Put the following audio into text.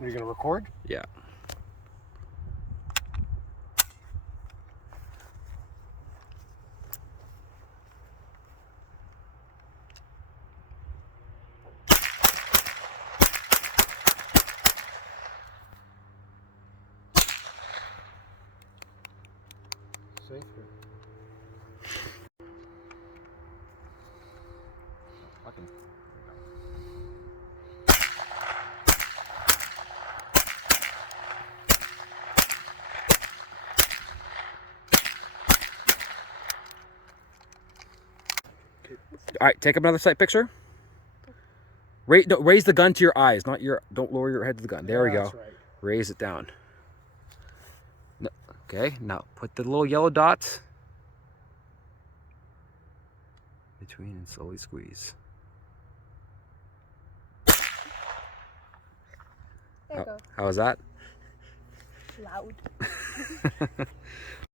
Are you going to record? Yeah. Safe. Fucking. All right, take another sight picture. Raise the gun to your eyes, not your. Don't lower your head to the gun. There we go. That's right. Raise it down. Okay, now put the little yellow dots between and slowly squeeze. There you go. How was that? Loud.